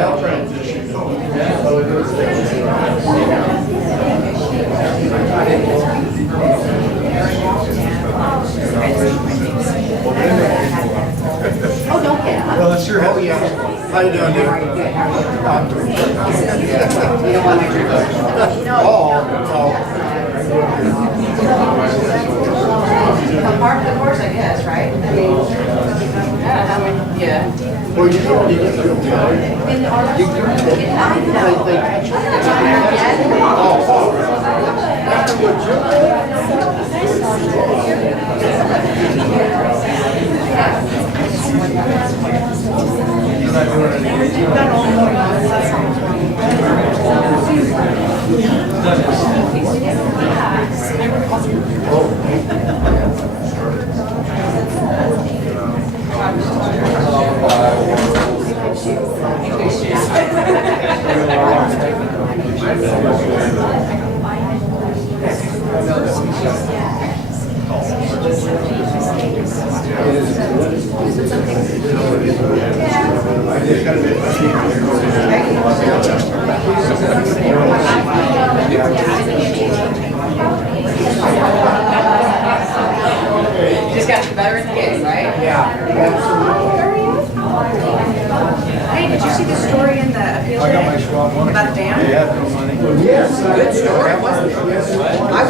I'll transition. Oh, don't get up. Well, it sure has. How you doing, dude? You don't want to drink. Part of the course, I guess, right? I mean, yeah. Well, you know, you get to do it. Just got you better at the game, right? Hey, did you see the story in the appeal I got my today Schwab one. about the dam? Yeah, no money. Yes. Good story, wasn't it? I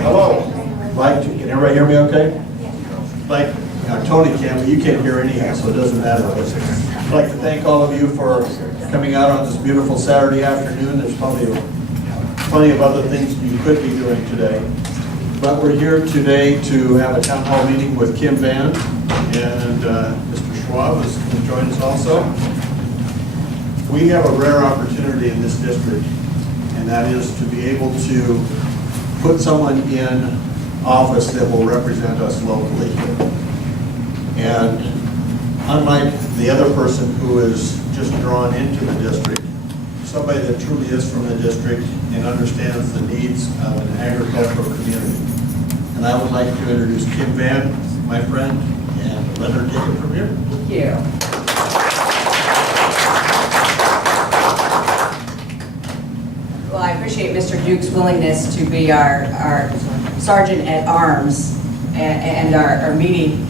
Hello. Mike, can everybody hear me okay? Like, Tony can, but you can't hear anyhow, so it doesn't matter. I'd like to thank all of you for coming out on this beautiful Saturday afternoon. There's probably plenty of other things you could be doing today. But we're here today to have a town hall meeting with Kim Vann, and Mr. Schwab is going to join us also. We have a rare opportunity in this district, and that is to be able to put someone in office that will represent us locally. And unlike the other person who is just drawn into the district, somebody that truly is from the district and understands the needs of an agricultural community. And I would like to introduce Kim Vann, my friend, and let her take it from here. Thank you. Well, I appreciate Mr. Duke's willingness to be our sergeant at arms and our meeting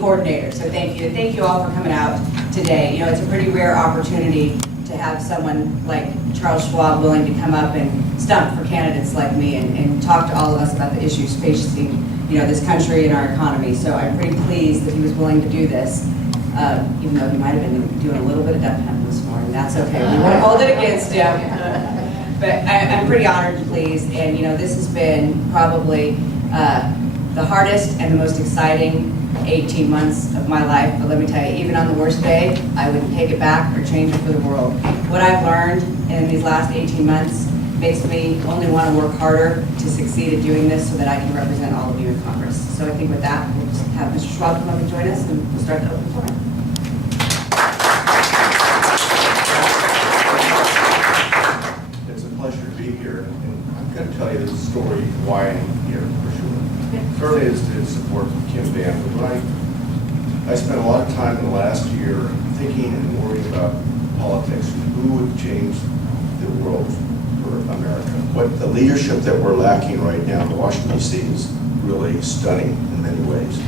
coordinator. So thank you. Thank you all for coming out today. You know, it's a pretty rare opportunity to have someone like Charles Schwab willing to come up and stump for candidates like me and talk to all of us about the issues facing, you know, this country and our economy. So I'm pretty pleased that he was willing to do this, even though he might have been doing a little bit of duck hunting this morning. That's okay. We won't hold it against him. But I'm pretty honored and pleased, and you know, this has been probably the hardest and the most exciting 18 months of my life. But let me tell you, even on the worst day, I wouldn't take it back or change it for the world. What I've learned in these last 18 months makes me only want to work harder to succeed at doing this so that I can represent all of you in Congress. So I think with that, we'll just have Mr. Schwab come up and join us, and we'll start the open forum. I'm going to tell you the story why I'm here for sure. Certainly is to support Kim Vann, but I spent a lot of time in the last year thinking and worrying about politics. Who would change the world for America? What the leadership that we're lacking right now in Washington D.C. is really stunning in many ways.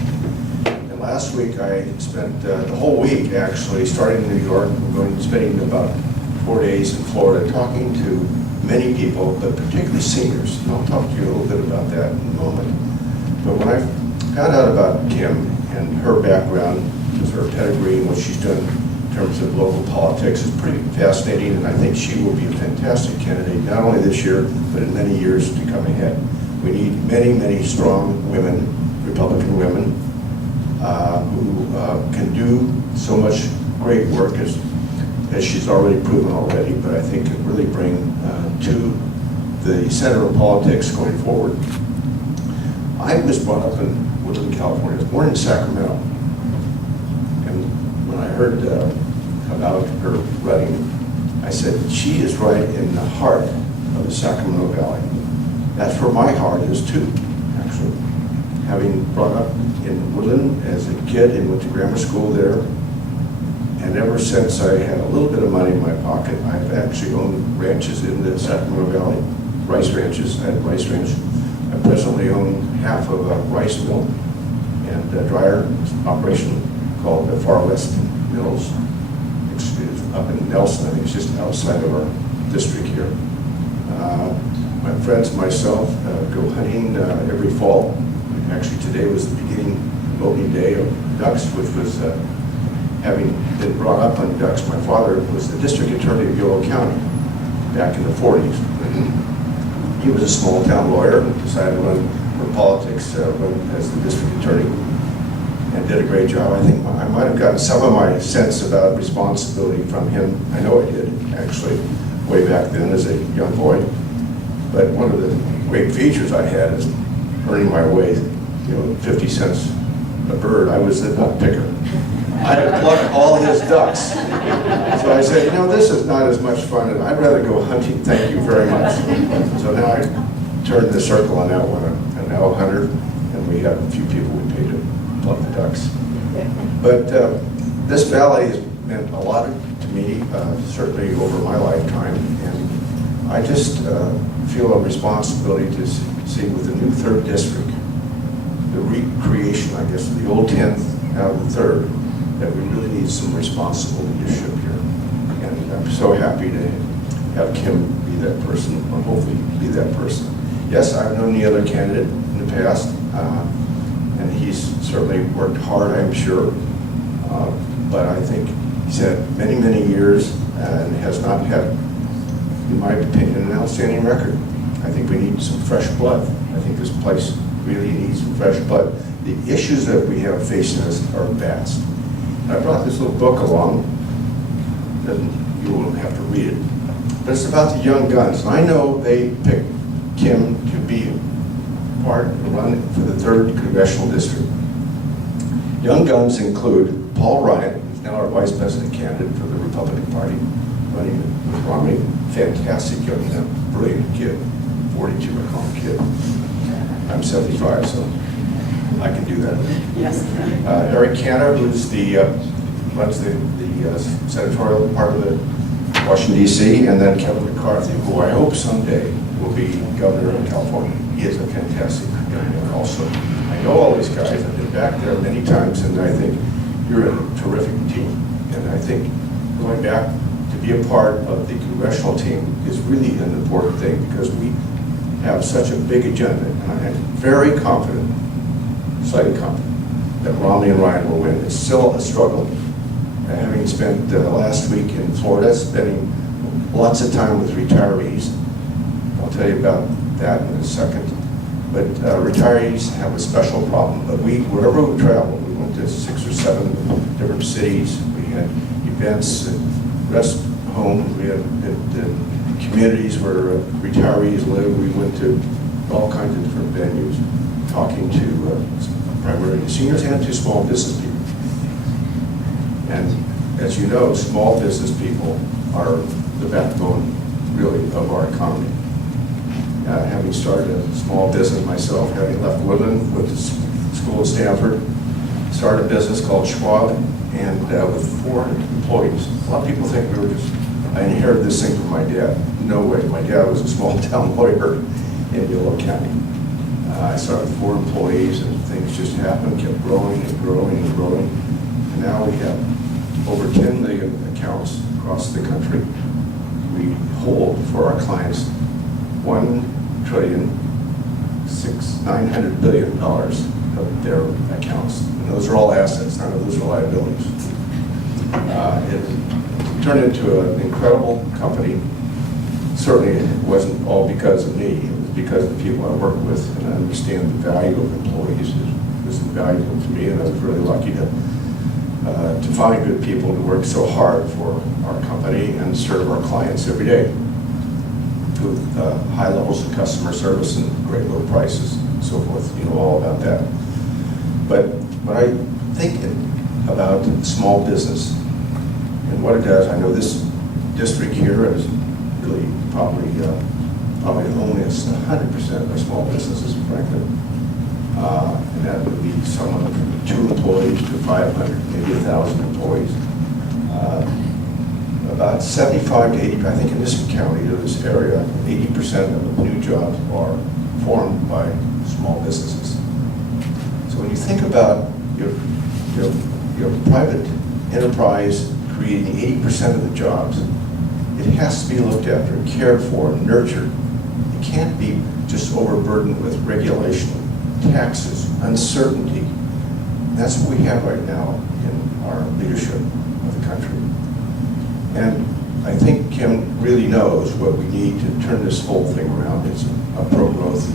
And last week I spent the whole week actually, starting in New York, spending about 4 days in Florida, talking to many people, but particularly seniors. And I'll talk to you a little bit about that in a moment. But when I found out about Kim and her background, just her pedigree and what she's done in terms of local politics, is pretty fascinating, and I think she will be a fantastic candidate, not only this year, but in many years to come ahead. We need many, many strong women Republican women who can do so much great work as she's already proven already, but I think can really bring to the center of politics going forward. I was brought up in Woodland, California. I was born in Sacramento. And when I heard about her running, I said, she is right in the heart of the Sacramento Valley. That's where my heart is too, actually. Having brought up in Woodland as a kid and went to grammar school there, and ever since I had a little bit of money in my pocket, I've actually owned ranches in the Sacramento Valley, rice ranches. I had a rice ranch. I presently own half of a rice mill and a dryer operation called the Far West Mills. It's up in Nelson. I think it's just outside of our district here. My friends and myself go hunting every fall. Actually, today was the opening day of ducks, which was having been brought up on ducks. My father was the district attorney of Yuba County back in the 40s. He was a small town lawyer and decided to run for politics as the district attorney and did a great job. I think I might have gotten some of my sense about responsibility from him. I know I did, actually, way back then as a young boy. But one of the great features I had is earning my way, 50 cents a bird. I was the duck picker. I had to pluck all his ducks. So I said, this is not as much fun, and I'd rather go hunting, thank you very much. So now I turned the circle on that one. I'm now a hunter, and we have a few people we pay to pluck the ducks. But this valley has meant a lot to me, certainly over my lifetime, and I just feel a responsibility to see with the new 3rd district, the recreation, I guess, of the old 10th, now the 3rd, that we really need some responsible leadership here. And I'm so happy to have Kim be that person, or hopefully be that person. Yes, I've known the other candidate in the past, and he's certainly worked hard, I'm sure. But I think he's had many, many years and has not had, in my opinion, an outstanding record. I think we need some fresh blood. I think this place really needs some fresh blood. The issues that we have facing us are vast. I brought this little book along, and you won't have to read it, but it's about the young guns. And I know they picked Kim to be run for the 3rd Congressional District. Young guns include Paul Ryan, who's now our Vice President candidate for the Republican Party, running with Romney. Fantastic young man, brilliant kid, 42, I call him kid. I'm 75, so I can do that. Yes. Eric Cantor, who's runs the senatorial part of the Washington, D.C., and then Kevin McCarthy, who I hope someday will be governor of California. He is a fantastic young man also. I know all these guys. I've been back there many times, and I think you're a terrific team. And I think going back to be a part of the congressional team is really an important thing because we have such a big agenda. And I am very confident, slightly confident, that Romney and Ryan will win. It's still a struggle. Having spent last week in Florida, spending lots of time with retirees. I'll tell you about that in a second. But retirees have a special problem. But wherever we traveled, we went to 6 or 7 different cities. We had events and rest homes. We had communities where retirees live. We went to all kinds of different venues, talking to primarily seniors and to small business people. And as you know, small business people are the backbone, really, of our economy. Having started a small business myself, having left Woodland, went to school at Stanford, started a business called Schwab, and with 400 employees. A lot of people think I inherited this thing from my dad. No way. My dad was a small town lawyer in Yuba County. I started with 4 employees, and things just happened, kept growing and growing and growing. And now we have over 10 million accounts across the country. We hold for our clients $1,900 billion of their accounts. And those are all assets, none of those are liabilities. It turned into an incredible company. Certainly it wasn't all because of me, it was because of the people I work with, and I understand the value of employees is was invaluable to me, and I was really lucky to find good people to work so hard for our company and serve our clients every day with high levels of customer service and great low prices and so forth. You know all about that. But when I think about small business and what it does, I know this district here is really probably only 100% are small businesses, frankly. And that would be someone from 2 employees to 500, maybe 1,000 employees. About 75 to 80, I think in this county, or this area, 80% of the new jobs are formed by small businesses. So when you think about your private enterprise creating 80% of the jobs, it has to be looked after, cared for, nurtured. It can't be just overburdened with regulation, taxes, uncertainty. That's what we have right now in our leadership of the country. And I think Kim really knows what we need to turn this whole thing around. It's a pro-growth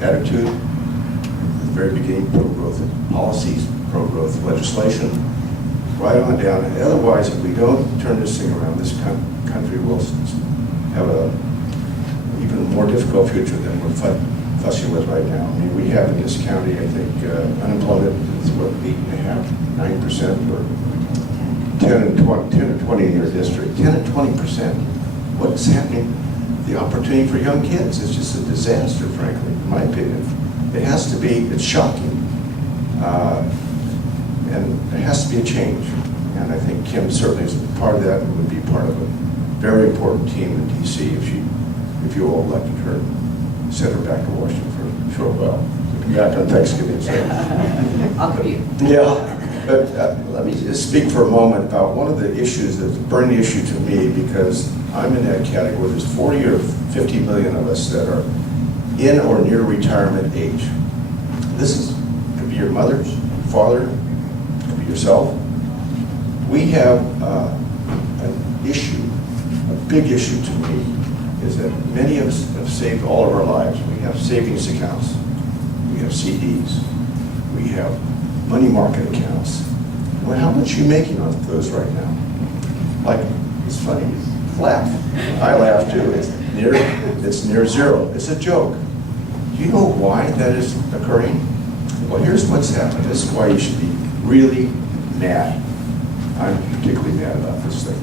attitude, at the very beginning, pro-growth policies, pro-growth legislation, right on down. And otherwise, if we don't turn this thing around, this country will have a even more difficult future than we're fussing with right now. I mean, we have in this county, I think, unemployment is what, 8.5%, 9%, or 10 and 20 in your district. 10 and 20%. What is happening? The opportunity for young kids is just a disaster, frankly, in my opinion. It has to be, it's shocking. And there has to be a change. And I think Kim certainly is part of that and would be part of a very important team in DC if you all elected her and sent her back to Washington for a short while. Come back on Thanksgiving. So. I'll give you. Yeah. But let me just speak for a moment about one of the issues that's a burning issue to me, because I'm in that category. There's 40 or 50 million of us that are in or near retirement age. This could be your mother, father, could be yourself. We have an issue, a big issue to me, is that many of us have saved all of our lives. We have savings accounts, we have CDs, we have money market accounts. Well, how much are you making on those right now? Like, it's funny, laugh. I laugh too. It's near zero. It's a joke. Do you know why that is occurring? Well, here's what's happened. This is why you should be really mad. I'm particularly mad about this thing.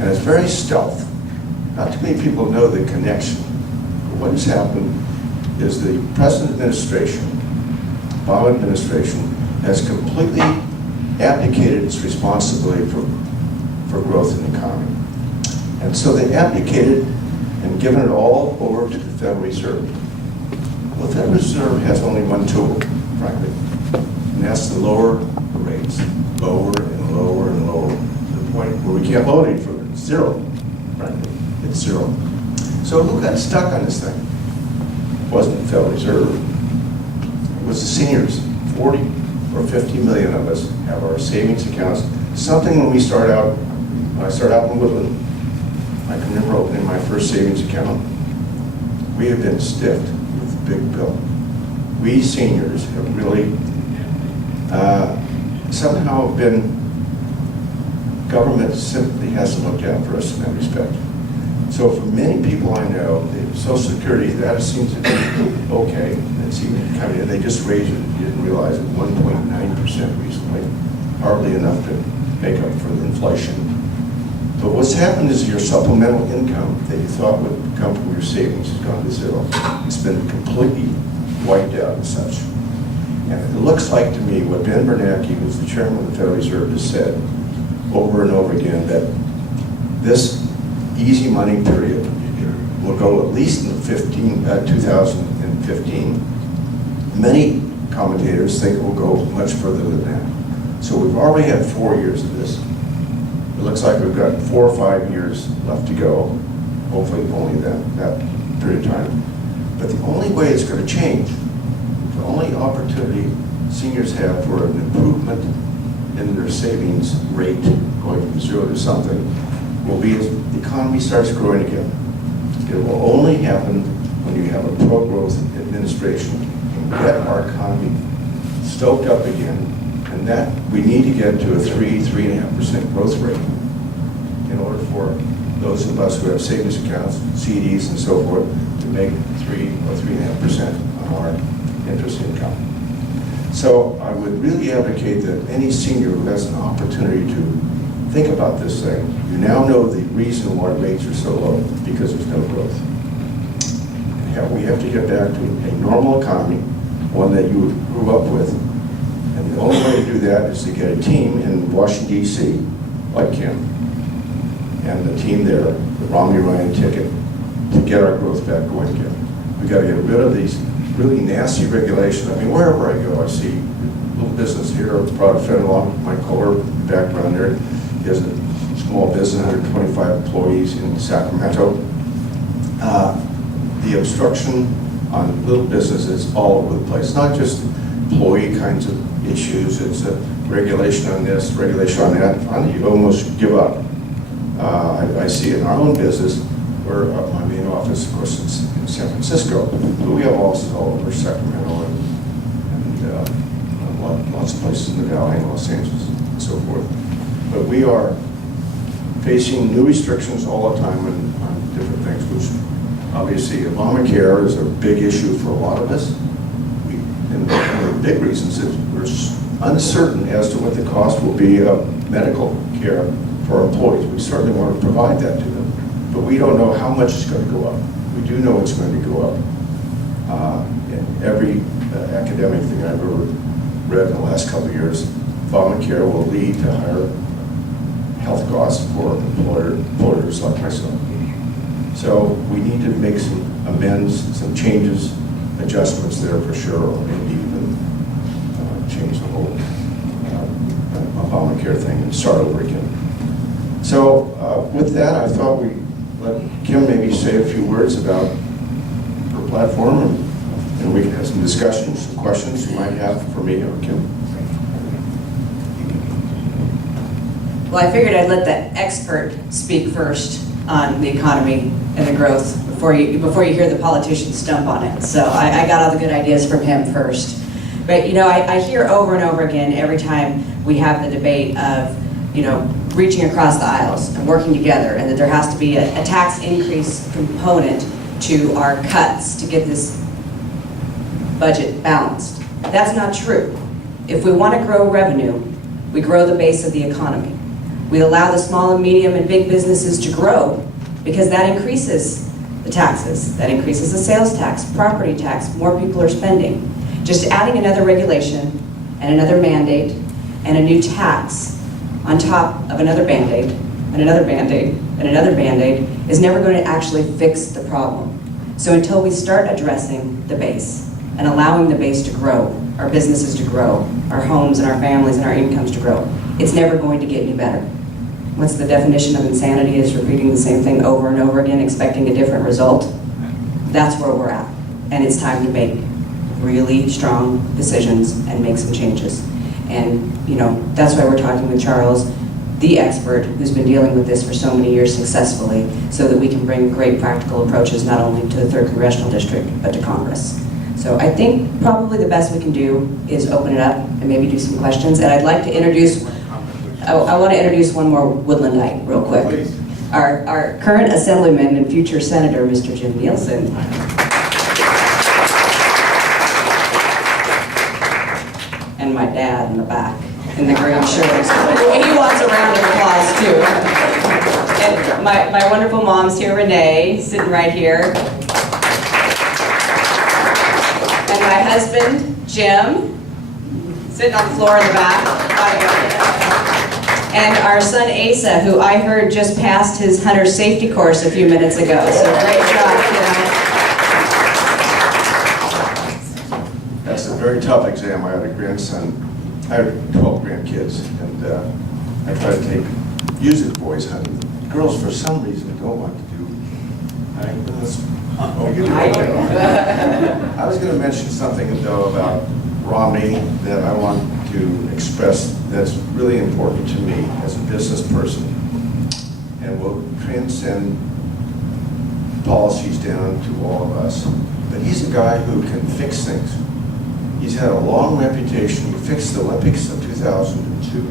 And it's very stealth. Not too many people know the connection. But what has happened is the present administration, Obama administration, has completely abdicated its responsibility for growth in the economy. And so they abdicated and given it all over to the Federal Reserve. Well, the Federal Reserve has only one tool, frankly, and that's to lower the rates, lower and lower and lower, to the point where we can't lower it any further. It's zero, frankly. It's zero. So who got stuck on this thing? It wasn't the Federal Reserve. It was the seniors. 40 or 50 million of us have our savings accounts. Something when I started out in Woodland, I can remember opening my first savings account. We have been stiffed with the big bill. We seniors have really somehow been, government simply hasn't looked out for us in that respect. So for many people I know, the Social Security, that seems to be okay. It's even coming in. They just raised it, you didn't realize it, 1.9% recently. Hardly enough to make up for the inflation. But what's happened is your supplemental income that you thought would come from your savings has gone to zero. It's been completely wiped out and such. And it looks like to me what Ben Bernanke, who's the chairman of the Federal Reserve, has said over and over again, that this easy money period will go at least in 2015. Many commentators think it will go much further than that. So we've already had 4 years of this. It looks like we've got 4 or 5 years left to go, hopefully only that period of time. But the only way it's going to change, the only opportunity seniors have for an improvement in their savings rate, going from zero to something, will be as the economy starts growing again. It will only happen when you have a pro-growth administration and get our economy stoked up again, and that we need to get to a 3.5% growth rate in order for those of us who have savings accounts, CDs and so forth, to make 3 or 3.5% on our interest income. So I would really advocate that any senior who has an opportunity to think about this thing, you now know the reason why rates are so low, because there's no growth. And we have to get back to a normal economy, one that you grew up with. And the only way to do that is to get a team in Washington, D.C., like Kim, and the team there, the Romney-Ryan ticket, to get our growth back going again. We've got to get rid of these really nasty regulations. I mean, wherever I go, I see little business here. I'm proud of my Kohler background there. He has a small business, 125 employees in Sacramento. The obstruction on little businesses all over the place, not just employee kinds of issues. It's a regulation on this, regulation on that. Finally, you almost give up. I see in our own business, where my main office, of course, is in San Francisco, but we have offices all over Sacramento and lots of places in the Valley and Los Angeles and so forth. But we are facing new restrictions all the time on different things, which obviously Obamacare is a big issue for a lot of us. And one of the big reasons is we're uncertain as to what the cost will be of medical care for our employees. We certainly want to provide that to them, but we don't know how much it's going to go up. We do know it's going to go up. In every academic thing I've ever read in the last couple of years, Obamacare will lead to higher health costs for employers like myself. So we need to make some amends, some changes, adjustments there for sure, or maybe even change the whole Obamacare thing and start over again. So with that, I thought we'd let Kim maybe say a few words about her platform, and we can have some discussions, some questions you might have for me or Kim. Well, I figured I'd let the expert speak first on the economy and the growth before you hear the politicians stump on it. So I got all the good ideas from him first. But you know, I hear over and over again every time we have the debate of, you know, reaching across the aisles and working together, and that there has to be a tax increase component to our cuts to get this budget balanced. That's not true. If we want to grow revenue, we grow the base of the economy. We allow the small and medium and big businesses to grow because that increases the taxes. That increases the sales tax, property tax, more people are spending. Just adding another regulation and another mandate and a new tax on top of another Band-Aid and another Band-Aid and another Band-Aid is never going to actually fix the problem. So until we start addressing the base and allowing the base to grow, our businesses to grow, our homes and our families and our incomes to grow, it's never going to get any better. What's the definition of insanity? Is repeating the same thing over and over again, expecting a different result. That's where we're at. And it's time to make really strong decisions and make some changes. And you know, that's why we're talking with Charles, the expert who's been dealing with this for so many years successfully, so that we can bring great practical approaches not only to the 3rd Congressional District, but to Congress. So I think probably the best we can do is open it up and maybe do some questions. And I'd like to introduce, I want to introduce one more Woodlandite real quick. Please. Our current Assemblyman and future Senator, Mr. Jim Nielsen. And my dad in the back, in the green shirt. He wants a round of applause too. And my wonderful mom's here, Renee, sitting right here. And my husband, Jim, sitting on the floor in the back. And our son, Asa, who I heard just passed his hunter safety course a few minutes ago. So great job, Kim. That's a very tough exam. I had a grandson. I have 12 grandkids, and I try to take music boys hunting. Girls, for some reason, don't want to do. I was going to mention something, though, about Romney that I want to express that's really important to me as a business person, and will transcend policies down to all of us. But he's a guy who can fix things. He's had a long reputation. He fixed the Olympics of 2002.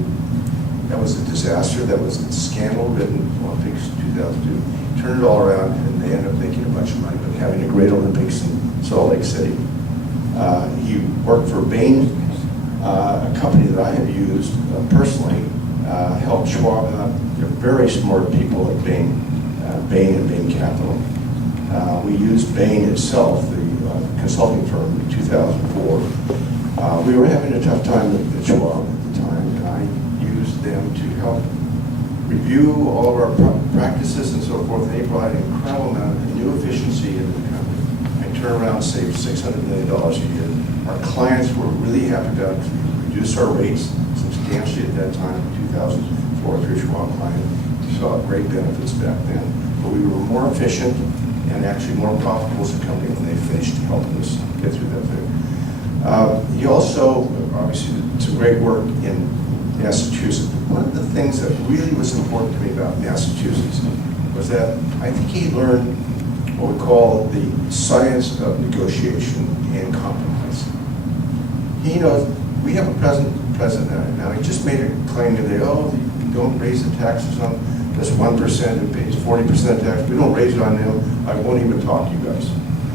That was a disaster. That was a scandal-ridden Olympics 2002. Turned it all around, and they ended up making a bunch of money, but having a great Olympics in Salt Lake City. He worked for Bain, a company that I have used personally, helped Schwab out. They're very smart people at Bain, Bain and Bain Capital. We used Bain itself, the consulting firm, in 2004. We were having a tough time at Schwab at the time, and I used them to help review all of our practices and so forth. They brought an incredible amount of new efficiency into the company. I turned around and saved $600 million a year. Our clients were really happy about it. We reduced our rates substantially at that time, 2004, through Schwab client. We saw great benefits back then. But we were more efficient and actually more profitable as a company when they finished helping us get through that thing. He also, obviously, did some great work in Massachusetts. One of the things that really was important to me about Massachusetts was that I think he learned what we call the science of negotiation and compromise. He knows, we have a president now, he just made a claim today, oh, you don't raise the taxes on this 1% who pays 40% of tax, we don't raise it on them, I won't even talk to you guys. I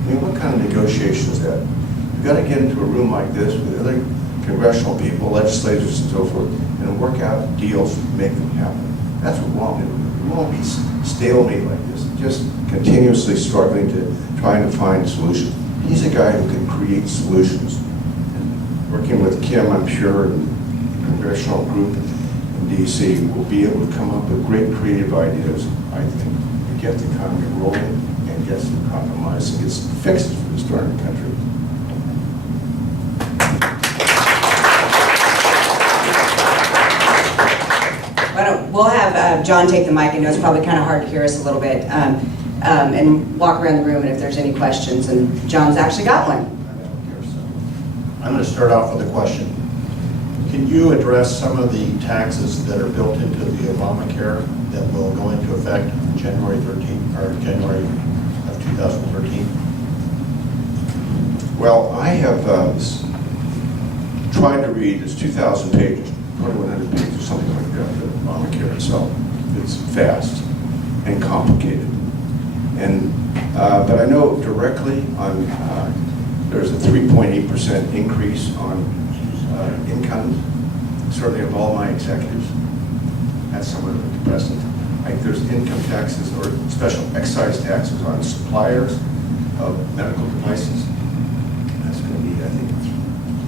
mean, what kind of negotiation is that? You've got to get into a room like this with other congressional people, legislators and so forth, and work out deals to make them happen. That's what we want to do. We won't be stalemate like this, just continuously struggling to trying to find solutions. He's a guy who can create solutions. And working with Kim, I'm sure, and the congressional group in DC will be able to come up with great creative ideas, I think, to get the economy rolling and get some compromise and get some fixes for this darn country. We'll have John take the mic. I know it's probably kind of hard to hear us a little bit, and walk around the room, and if there's any questions, and John's actually got one. I'm going to start off with a question. Can you address some of the taxes that are built into the Obamacare that will go into effect January 13th or January of 2013? Well, I have tried to read, it's 2,000 pages, 2,100 pages, or something like that, the Obamacare itself. It's fast and complicated. And, but I know directly on, there's a 3.8% increase on income, certainly of all my executives. That's somewhat depressing. Like there's income taxes or special excise taxes on suppliers of medical devices. That's going to be, I think,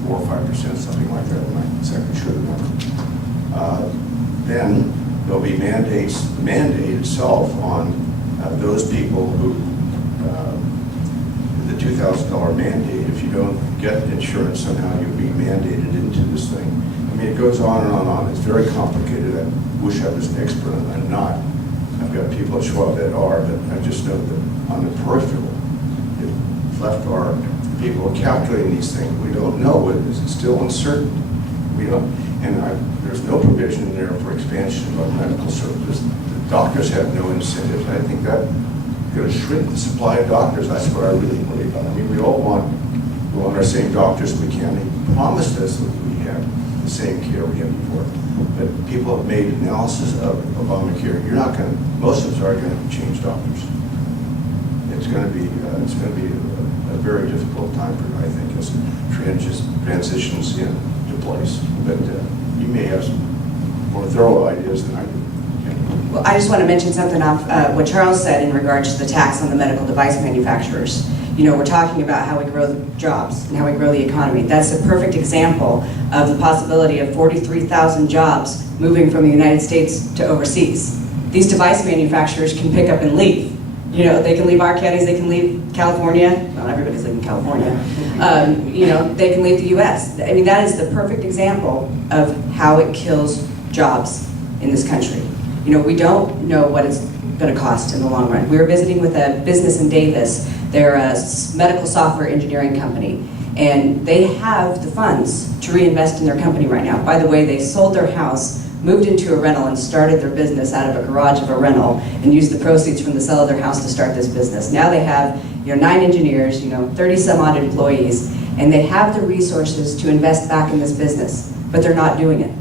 4 or 5%, something like that. I'm not exactly sure the number. Then there'll be mandates, the mandate itself on those people who, the $2,000 mandate, if you don't get insurance somehow, you'll be mandated into this thing. I mean, it goes on and on and on. It's very complicated. I wish I was an expert on it. I'm not. I've got people at Schwab that are, but I just know that on the peripheral, it left our people are calculating these things. We don't know what it is. It's still uncertain. We don't, and there's no provision in there for expansion of medical services. The doctors have no incentives. I think that going to shrink the supply of doctors. That's what I really worry about. I mean, we all want our same doctors we can. They promised us that we have the same care we had before. But people have made analysis of Obamacare. You're not going to, most of us are going to change doctors. It's going to be a very difficult time for, I think, as it transitions into place. But you may have some more thorough ideas than I do. Well, I just want to mention something off what Charles said in regards to the tax on the medical device manufacturers. You know, we're talking about how we grow jobs and how we grow the economy. That's a perfect example of the possibility of 43,000 jobs moving from the United States to overseas. These device manufacturers can pick up and leave. You know, they can leave our counties, they can leave California. Well, everybody's leaving California. You know, they can leave the U.S. I mean, that is the perfect example of how it kills jobs in this country. You know, we don't know what it's going to cost in the long run. We were visiting with a business in Davis. They're a medical software engineering company, and they have the funds to reinvest in their company right now. By the way, they sold their house, moved into a rental, and started their business out of a garage of a rental, and used the proceeds from the sale of their house to start this business. Now they have, 9 engineers, 30 some odd employees, and they have the resources to invest back in this business, but they're not doing it.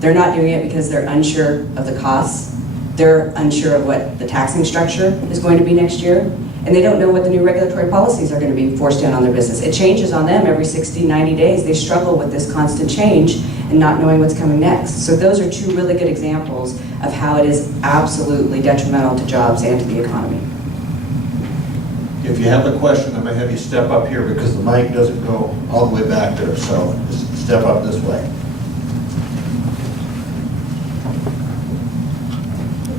They're not doing it because they're unsure of the costs, they're unsure of what the taxing structure is going to be next year, and they don't know what the new regulatory policies are going to be forced down on their business. It changes on them every 60, 90 days. They struggle with this constant change and not knowing what's coming next. So those are two really good examples of how it is absolutely detrimental to jobs and to the economy. If you have a question, I may have you step up here because the mic doesn't go all the way back there, so just step up this way.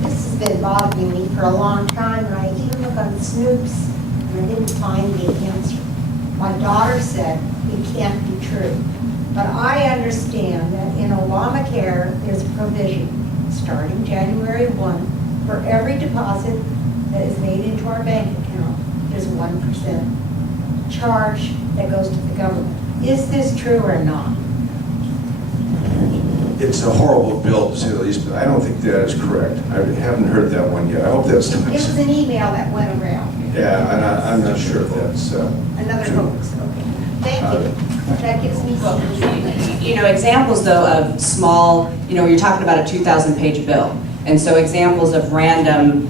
This has been bothering me for a long time, and I even look on Snoops, and I didn't find the answer. My daughter said it can't be true. But I understand that in Obamacare, there's a provision starting January 1 for every deposit that is made into our bank account, there's 1% charge that goes to the government. Is this true or not? It's a horrible bill to say the least, but I don't think that is correct. I haven't heard that one yet. I hope that's It not. was an email that went around. Yeah, I'm not sure if that's. Another true. hoax, okay. Thank you. That gives me some. You know, examples though of small, you know, you're talking about a 2,000-page bill. And so examples of random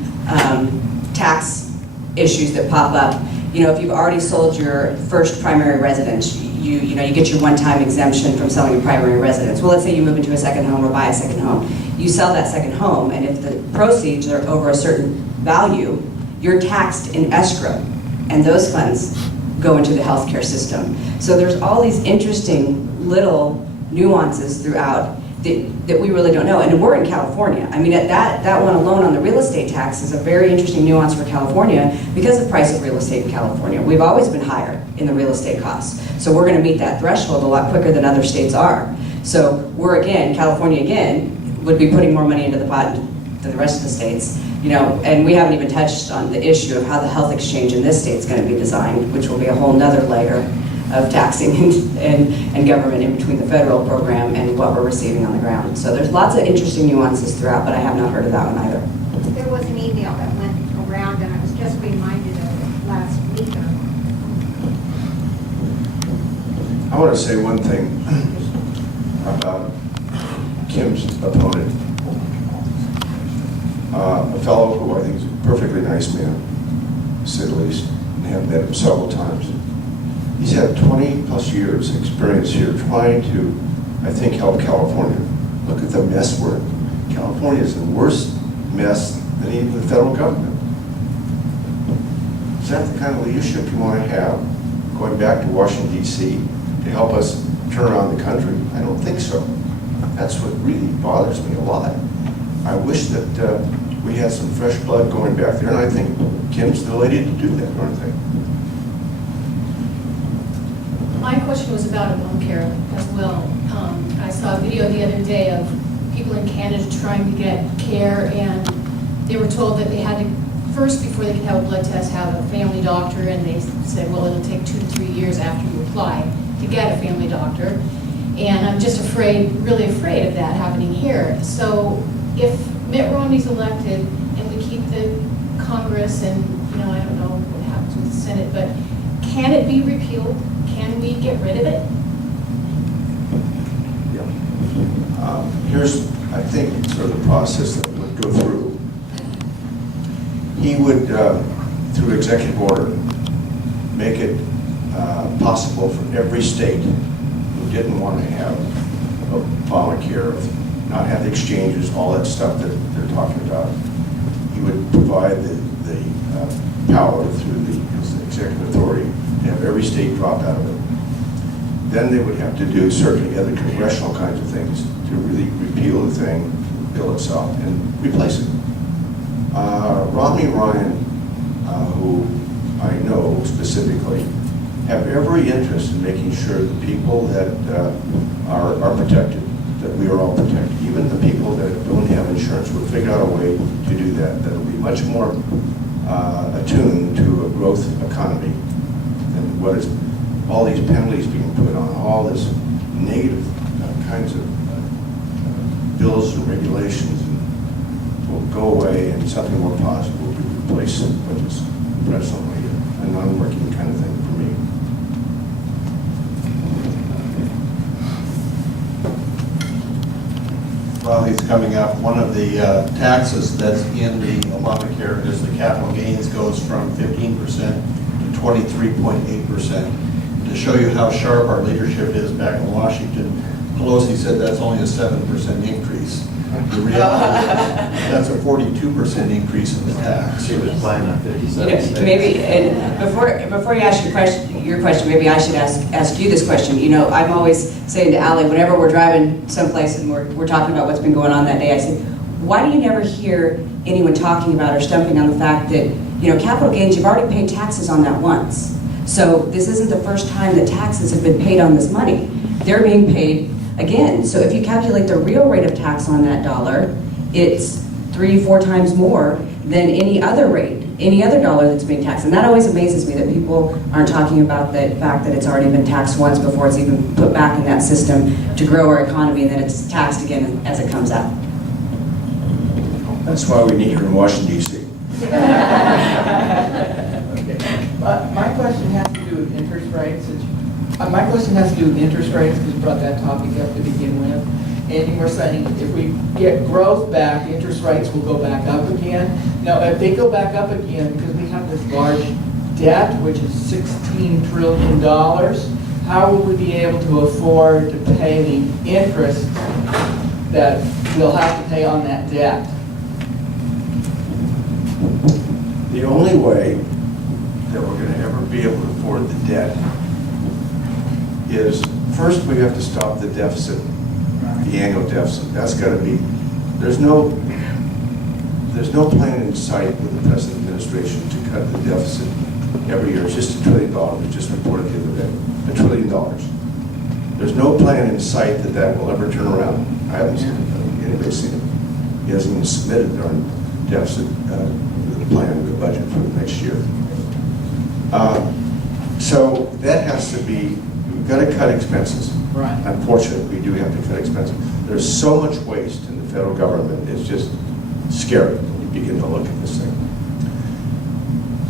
tax issues that pop up. You know, if you've already sold your first primary residence, you know, you get your one-time exemption from selling your primary residence. Well, let's say you move into a second home or buy a second home. You sell that second home, and if the proceeds are over a certain value, you're taxed in escrow, and those funds go into the healthcare system. So there's all these interesting little nuances throughout that we really don't know. And we're in California. I mean, that one alone on the real estate tax is a very interesting nuance for California because of the price of real estate in California. We've always been higher in the real estate costs. So we're going to meet that threshold a lot quicker than other states are. So we're again, California again, would be putting more money into the pot than the rest of the states. You know, and we haven't even touched on the issue of how the health exchange in this state is going to be designed, which will be a whole nother layer of taxing and government in between the federal program and what we're receiving on the ground. So there's lots of interesting nuances throughout, but I have not heard of that one either. There was an email that went around, and I was just reminded of it last week. I want to say one thing about Kim's opponent. A fellow who I think is a perfectly nice man, to say the least, and have met him several times. He's had 20 plus years experience here trying to, I think, help California. Look at the mess we're in. California is in worse mess than even the federal government. Is that the kind of leadership you want to have, going back to Washington, D.C., to help us turn around the country? I don't think so. That's what really bothers me a lot. I wish that we had some fresh blood going back there, and I think Kim's the lady to do that, don't you think? My question was about Obamacare as well. I saw a video the other day of people in Canada trying to get care, and they were told that they had to, first, before they could have a blood test, have a family doctor, and they said, well, it'll take 2 to 3 years after you apply to get a family doctor. And I'm just afraid, really afraid of that happening here. So if Mitt Romney's elected and we keep the Congress and, you know, I don't know what happens with the Senate, but can it be repealed? Can we get rid of it? Here's, I think, sort of the process that would go through. He would, through executive order, make it possible for every state who didn't want to have Obamacare, not have the exchanges, all that stuff that they're talking about. He would provide the power through the executive authority to have every state drop out of it. Then they would have to do certainly other congressional kinds of things to really repeal the thing, the bill itself, and replace it. Romney and Ryan, who I know specifically, have every interest in making sure the people that are protected, that we are all protected. Even the people that don't have insurance will figure out a way to do that. That will be much more attuned to a growth economy than what is all these penalties being put on, all this negative kinds of bills and regulations will go away, and something more positive will be replaced, which is presently a non-working kind of thing for me. while he's coming up, one of the taxes that's in the Obamacare is the capital gains goes from 15% to 23.8%. To show you how sharp our leadership is back in Washington, Pelosi said that's only a 7% increase. The reality is that's a 42% increase in the tax. She was planning on 57. Maybe, and before you ask your question, maybe I should ask you this question. You know, I'm always saying to Allie, whenever we're driving someplace and we're talking about what's been going on that day, I say, why do you never hear anyone talking about or stumping on the fact that, you know, capital gains, you've already paid taxes on that once. So this isn't the first time that taxes have been paid on this money. They're being paid again. So if you calculate the real rate of tax on that dollar, it's 3-4 times more than any other rate, any other dollar that's being taxed. And that always amazes me that people aren't talking about the fact that it's already been taxed once before it's even put back in that system to grow our economy, and then it's taxed again as it comes out. That's why we need her in Washington, D.C. My question has to do with interest rates. My question has to do with interest rates, because you brought that topic up to begin with. And you were saying if we get growth back, interest rates will go back up again. Now, if they go back up again, because we have this large debt, which is $16 trillion, how will we be able to afford to pay the interest that we'll have to pay on that debt? The only way that we're going to ever be able to afford the debt is, first we have to stop the deficit, the annual deficit. That's got to be, there's no plan in sight with the present administration to cut the deficit every year. It's just $1 trillion. We just reported the other day, $1 trillion. There's no plan in sight that will ever turn around. I haven't seen it. Anybody's seen it. He hasn't even submitted our deficit plan, the budget for the next year. So that has to be, we've got to cut expenses. Right. Unfortunately, we do have to cut expenses. There's so much waste in the federal government, it's just scary when you begin to look at this thing.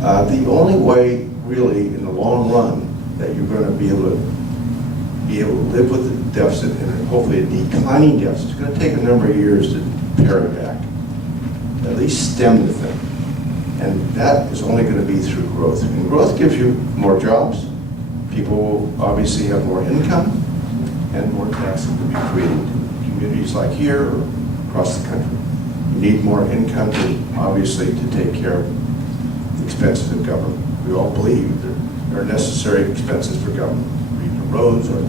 The only way, really, in the long run, that you're going to be able to live with the deficit, and hopefully a declining deficit, it's going to take a number of years to pare it back, at least stem the thing. And that is only going to be through growth. And growth gives you more jobs. People will obviously have more income, and more taxes will be created in communities like here or across the country. You need more income, obviously, to take care of the expenses of government. We all believe there are necessary expenses for government. The roads, our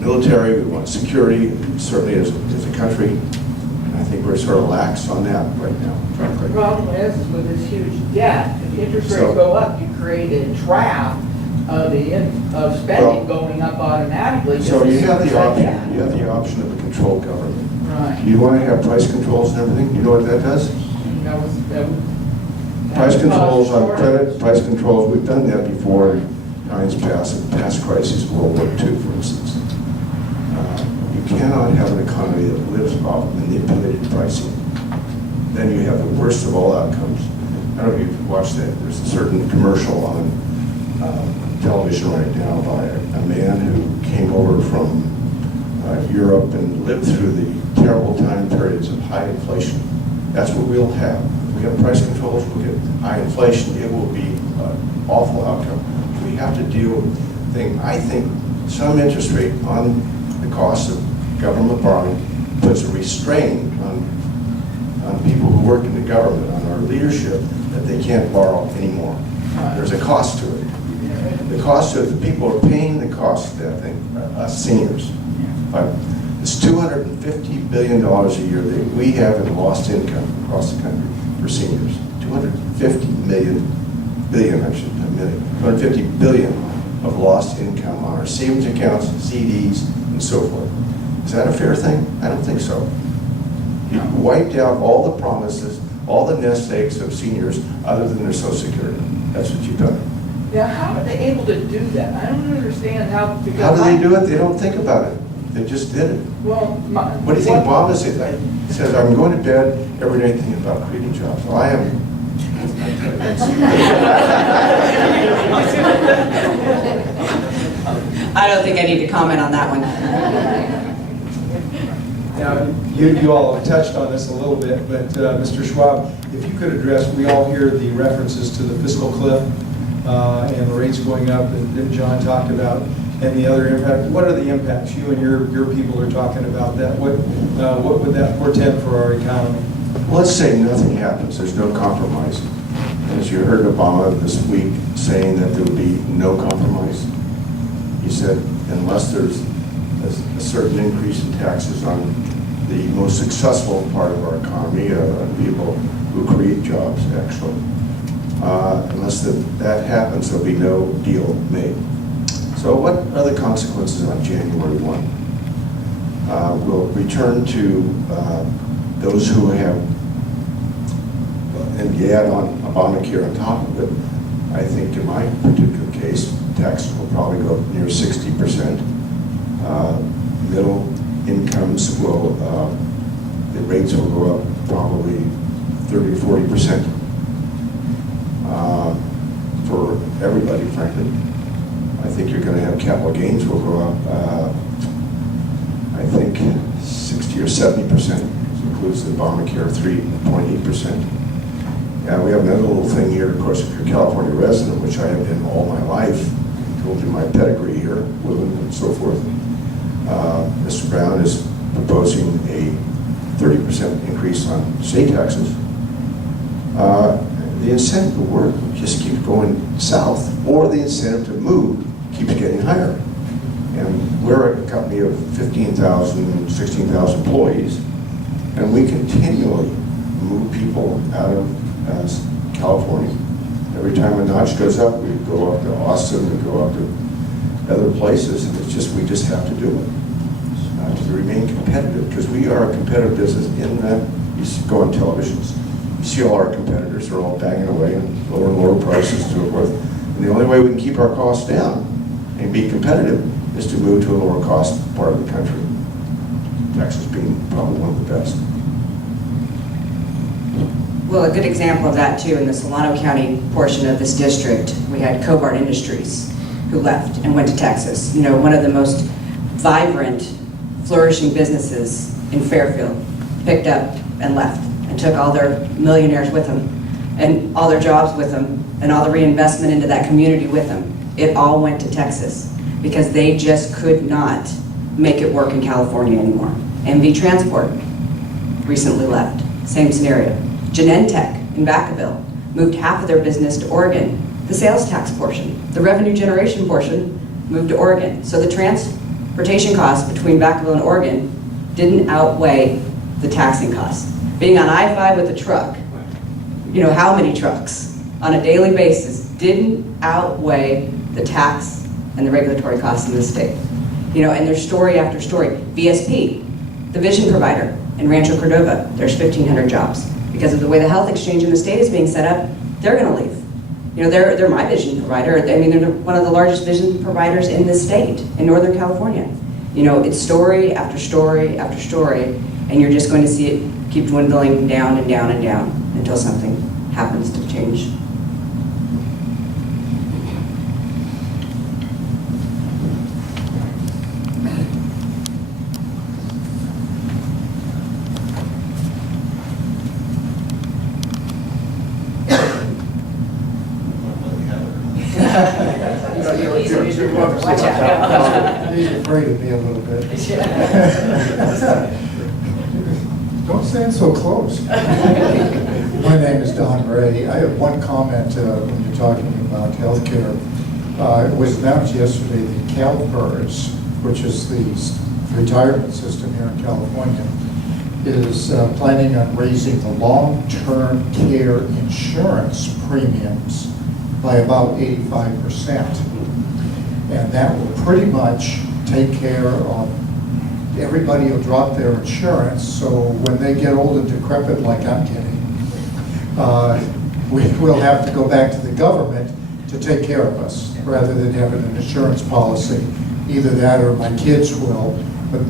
military, we want security, certainly as a country. I think we're sort of lax on that right now, frankly. The problem is with this huge debt, if interest rates go up, you create a trap of spending going up automatically. So you have the option. You have the option of a controlled government. Right. You want to have price controls and everything. You know what that does? That would Price controls on cause credit, price controls. We've done that before in times past crises, World War II, for instance. You cannot have an economy that lives off manipulated pricing. Then you have the worst of all outcomes. I don't know if you've watched that. There's a certain commercial on television right now by a man who came over from Europe and lived through the terrible time periods of high inflation. That's what we'll have. If we have price controls, we'll get high inflation. It will be an awful outcome. We have to deal with things. I think some interest rate on the cost of government borrowing puts a restraint on people who work in the government, on our leadership, that they can't borrow anymore. There's a cost to it. The cost of the people who are paying the cost of that thing, us seniors. It's $250 billion a year that we have in lost income across the country for seniors. $250 billion of lost income on our savings accounts, CDs, and so forth. Is that a fair thing? I don't think so. You wiped out all the promises, all the nest eggs of seniors other than their Social Security. That's what you've done. Yeah, how are they able to do that? I don't understand how. How do they do it? They don't think about it. They just did it. Well, What do you think Obama says? He says, I'm going to bed every night thinking about creating jobs. Well, I am. I don't think I need to comment on that one. Now, you all have touched on this a little bit, but Mr. Schwab, if you could address, we all hear the references to the fiscal cliff and the rates going up that John talked about, and the other impact. What are the impacts? You and your people are talking about that. What would that portend for our economy? Let's say nothing happens, there's no compromise. As you heard Obama this week saying that there would be no compromise, he said unless there's a certain increase in taxes on the most successful part of our economy, people who create jobs actually, unless that happens, there'll be no deal made. So what are the consequences on January 1? We'll return to those who have, and you add on Obamacare on top of it, I think in my particular case, taxes will probably go near 60%. Middle incomes will, the rates will go up probably 30 or 40% for everybody, frankly. I think you're going to have capital gains will go up, I think 60 or 70%, which includes the Obamacare 3.8%. Yeah, we have another little thing here, of course, if you're a California resident, which I have been all my life, I told you my pedigree here, Woodland and so forth. Mr. Brown is proposing a 30% increase on state taxes. The incentive to work just keeps going south, or the incentive to move keeps getting higher. And we're a company of 15,000, 16,000 employees, and we continually move people out of California. Every time a notch goes up, we go up to Austin, we go up to other places, and it's just, we just have to do it to remain competitive, because we are a competitive business in that you go on televisions, you see all our competitors are all banging away and lower prices and so forth. And the only way we can keep our costs down and be competitive is to move to a lower cost part of the country. Texas being probably one of the best. Well, a good example of that too, in the Solano County portion of this district, we had Cobart Industries who left and went to Texas. You know, one of the most vibrant, flourishing businesses in Fairfield picked up and left and took all their millionaires with them and all their jobs with them and all the reinvestment into that community with them. It all went to Texas because they just could not make it work in California anymore. MV Transport recently left, same scenario. Genentech in Vacaville moved half of their business to Oregon. The sales tax portion, the revenue generation portion moved to Oregon. So the transportation costs between Vacaville and Oregon didn't outweigh the taxing costs. Being on I-5 with a truck, you know, how many trucks on a daily basis didn't outweigh the tax and the regulatory costs in the state. You know, and there's story after story. VSP, the vision provider in Rancho Cordova, there's 1,500 jobs. Because of the way the health exchange in the state is being set up, they're going to leave. You know, they're my vision provider. I mean, they're one of the largest vision providers in this state, in Northern California. You know, it's story after story after story, and you're just going to see it keep dwindling down and down and down until something happens to change. Watch out. He's afraid of me a little bit. Don't stand so close. My name is Don Ray. I have one comment when you're talking about healthcare. It was announced yesterday that CalPERS, which is the retirement system here in California, is planning on raising the long-term care insurance premiums by about 85%. And that will pretty much take care of, everybody will drop their insurance, so when they get old and decrepit like I'm getting, we will have to go back to the government to take care of us, rather than having an insurance policy. Either that or my kids will, but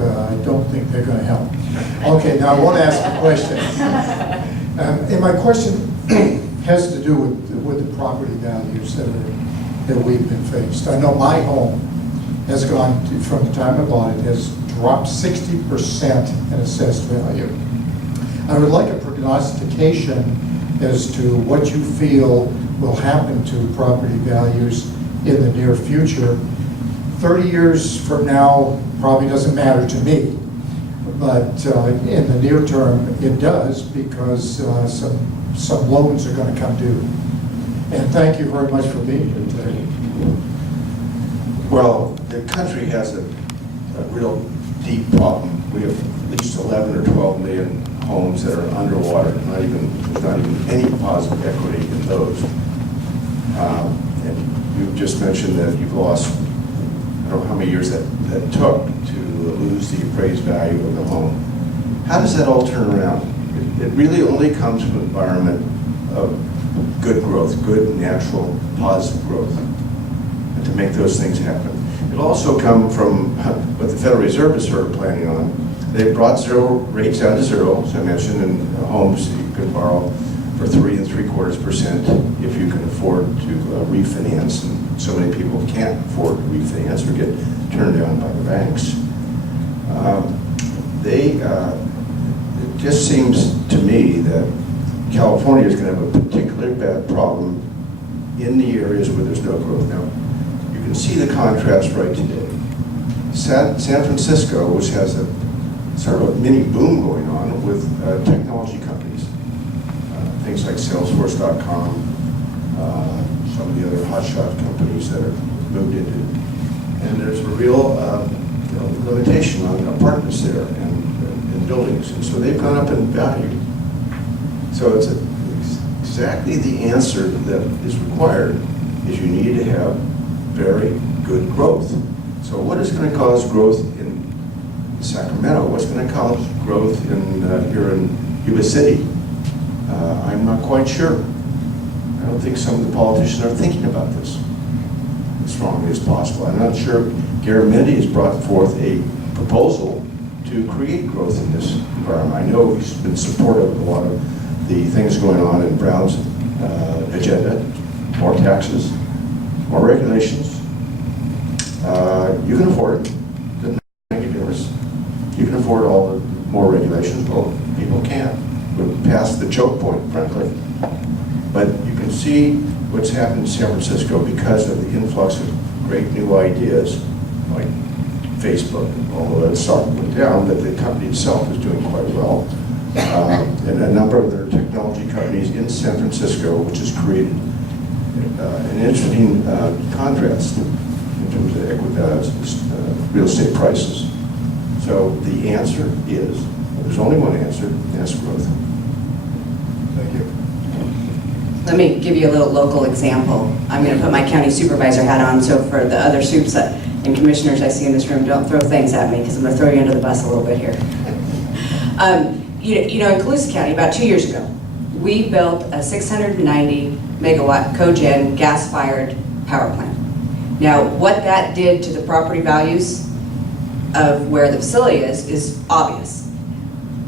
I don't think they're going to help. Okay, now I want to ask a question. And my question has to do with the property values that we've been faced. I know my home has gone, from the time I bought it, has dropped 60% in assessed value. I would like a prognostication as to what you feel will happen to property values in the near future. 30 years from now probably doesn't matter to me, but in the near term it does, because some loans are going to come due. And thank you very much for being here today. Well, the country has a real deep problem. We have at least 11 or 12 million homes that are underwater. There's not even any positive equity in those. And you just mentioned that you've lost, I don't know how many years that took to lose the appraised value of the home. How does that all turn around? It really only comes from an environment of good growth, good, natural, positive growth, and to make those things happen. It'll also come from what the Federal Reserve is sort of planning on. They've brought zero rates down to zero, as I mentioned, in homes you can borrow for 3 3/4% if you can afford to refinance, and so many people can't afford to refinance or get turned down by the banks. It just seems to me that California is going to have a particularly bad problem in the areas where there's no growth. Now, you can see the contrast right today. San Francisco, which has a sort of a mini boom going on with technology companies, things like Salesforce.com, some of the other hotshot companies that are moved into it. And there's a real limitation on apartments there and buildings, and so they've gone up in value. So it's exactly the answer that is required is you need to have very good growth. So what is going to cause growth in Sacramento? What's going to cause growth here in Yuba City? I'm not quite sure. I don't think some of the politicians are thinking about this as strongly as possible. I'm not sure Garamendi has brought forth a proposal to create growth in this environment. I know he's been supportive of a lot of the things going on in Brown's agenda, more taxes, more regulations. You can afford it. Doesn't make a difference. You can afford all the more regulations. Well, people can't. We're past the choke point, frankly. But you can see what's happened in San Francisco because of the influx of great new ideas like Facebook, although it's went down, that the company itself is doing quite well. And a number of their technology companies in San Francisco, which has created an interesting contrast in terms of real estate prices. So the answer is, there's only one answer, and that's growth. Thank you. Let me give you a little local example. I'm going to put my county supervisor hat on, so for the other soups and commissioners I see in this room, don't throw things at me, because I'm going to throw you under the bus a little bit here. You know, in Colusa County, about 2 years ago, we built a 690 megawatt cogen gas-fired power plant. Now, what that did to the property values of where the facility is obvious.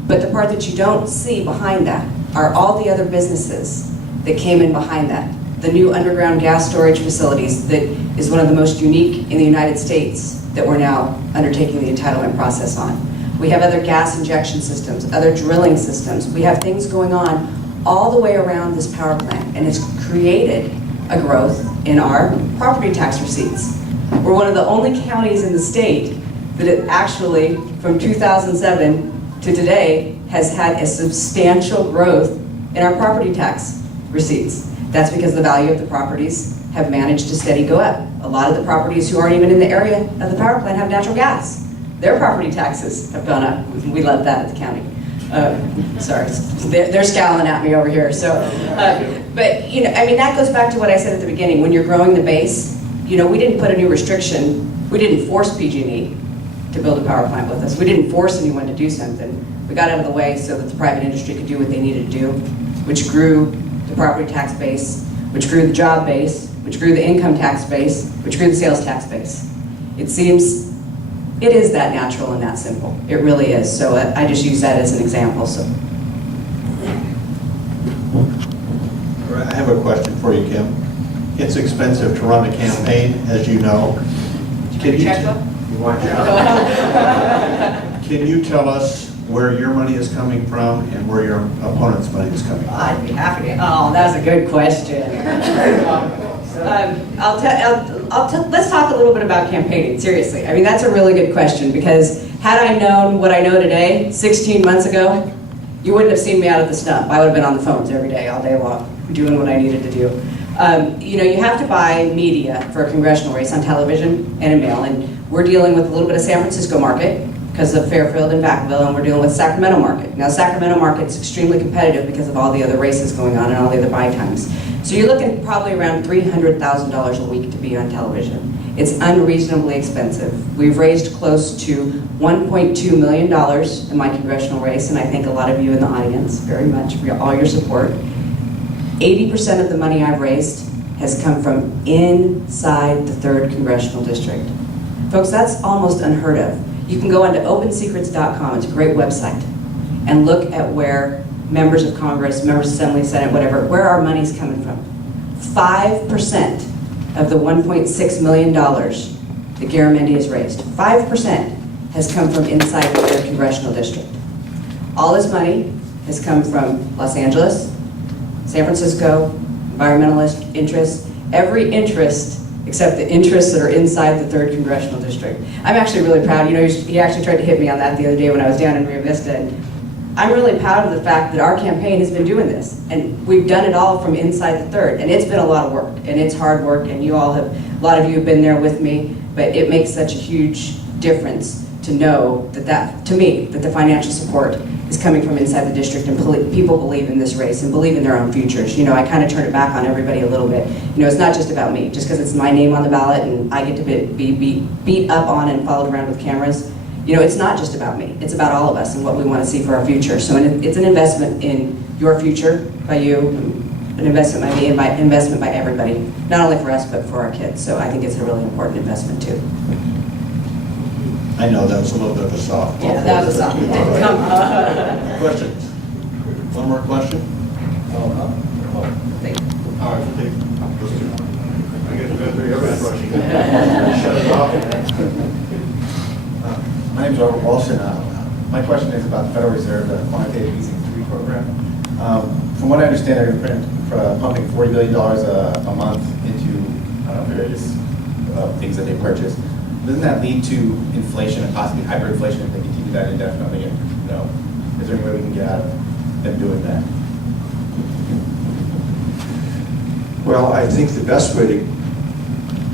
But the part that you don't see behind that are all the other businesses that came in behind that. The new underground gas storage facilities that is one of the most unique in the United States that we're now undertaking the entitlement process on. We have other gas injection systems, other drilling systems. We have things going on all the way around this power plant, and it's created a growth in our property tax receipts. We're one of the only counties in the state that it actually, from 2007 to today, has had a substantial growth in our property tax receipts. That's because the value of the properties have managed to steady go up. A lot of the properties who aren't even in the area of the power plant have natural gas. Their property taxes have gone up. We love that at the county. Sorry, they're scowling at me over here. So, but you know, I mean, that goes back to what I said at the beginning. When you're growing the base, you know, we didn't put a new restriction. We didn't force PG&E to build a power plant with us. We didn't force anyone to do something. We got out of the way so that the private industry could do what they needed to do, which grew the property tax base, which grew the job base, which grew the income tax base, which grew the sales tax base. It seems it is that natural and that simple. It really is. So I just use that as an example. So. I have a question for you, Kim. It's expensive to run a campaign, as you know. Can you, You want Can you tell us where your money is coming from and where your opponent's money is coming from? I'd be happy to. Oh, that's a good question. Let's talk a little bit about campaigning, seriously. I mean, that's a really good question, because had I known what I know today, 16 months ago, you wouldn't have seen me out at the stump. I would have been on the phones every day, all day long, doing what I needed to do. You know, you have to buy media for a congressional race on television and in mail, and we're dealing with a little bit of San Francisco market because of Fairfield and Vacaville, and we're dealing with Sacramento market. Now, Sacramento market's extremely competitive because of all the other races going on and all the other buy times. So you're looking probably around $300,000 a week to be on television. It's unreasonably expensive. We've raised close to $1.2 million in my congressional race, and I thank a lot of you in the audience very much for all your support. 80% of the money I've raised has come from inside the 3rd Congressional District. Folks, that's almost unheard of. You can go onto opensecrets.com, it's a great website, and look at where members of Congress, members of Assembly, Senate, whatever, where our money's coming from. 5% of the $1.6 million that Garamendi has raised, 5% has come from inside the 3rd Congressional District. All this money has come from Los Angeles, San Francisco, environmentalist interests, every interest except the interests that are inside the 3rd Congressional District. I'm actually really proud. You know, he actually tried to hit me on that the other day when I was down in Rio Vista, and I'm really proud of the fact that our campaign has been doing this, and we've done it all from inside the 3rd, and it's been a lot of work, and it's hard work, and you all have, a lot of you have been there with me, but it makes such a huge difference to know that to me, that the financial support is coming from inside the district, and people believe in this race and believe in their own futures. You know, I kind of turn it back on everybody a little bit. You know, it's not just about me. Just because it's my name on the ballot and I get to be beat up on and followed around with cameras, you know, it's not just about me. It's about all of us and what we want to see for our future. So it's an investment in your future by you, an investment by me, and investment by everybody. Not only for us, but for our kids. So I think it's a really important investment too. I know that was a little bit of a softball. Yeah, that was a softball. Come on. Questions? One more question? Thank you. All right, take those two. I get to go through everybody's rushing. Shut it off. My name's Robert Walsh, and my question is about the Federal Reserve, the quantitative easing 3 program. From what I understand, they're pumping $40 billion a month into various things that they purchase. Doesn't that lead to inflation and possibly hyperinflation if they continue that indefinitely? No. Is there any way we can get out of them doing that? Well, I think the best way to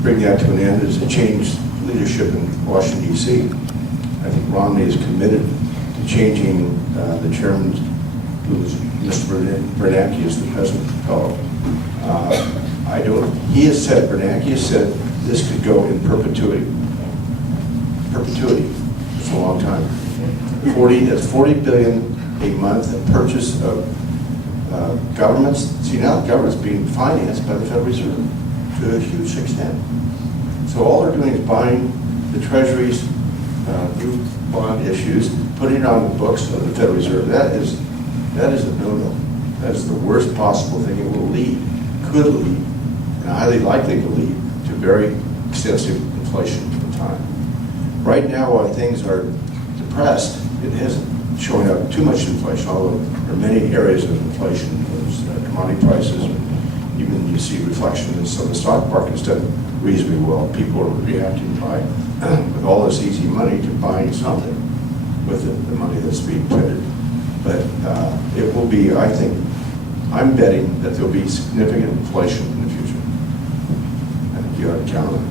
bring that to an end is to change leadership in Washington, D.C. I think Romney is committed to changing the chairman, who is Mr. Bernanke, is the president called. I don't. He has said, Bernanke has said, this could go in perpetuity. Perpetuity. It's a long time. That's $40 billion a month in purchase of governments. See, now the government's being financed by the Federal Reserve to a huge extent. So all they're doing is buying the Treasury's new bond issues, putting it on the books of the Federal Reserve. That is a no-no. That is the worst possible thing. It will lead, could lead, and highly likely to lead to very extensive inflation for time. Right now, while things are depressed, it isn't showing up too much inflation, although there are many areas of inflation. There's commodity prices, even you see reflection in some of the stock market's done reasonably well. People are reacting by, with all this easy money, to buying something with the money that's being printed. But it will be, I think, I'm betting that there'll be significant inflation in the future. I think you ought to count on it.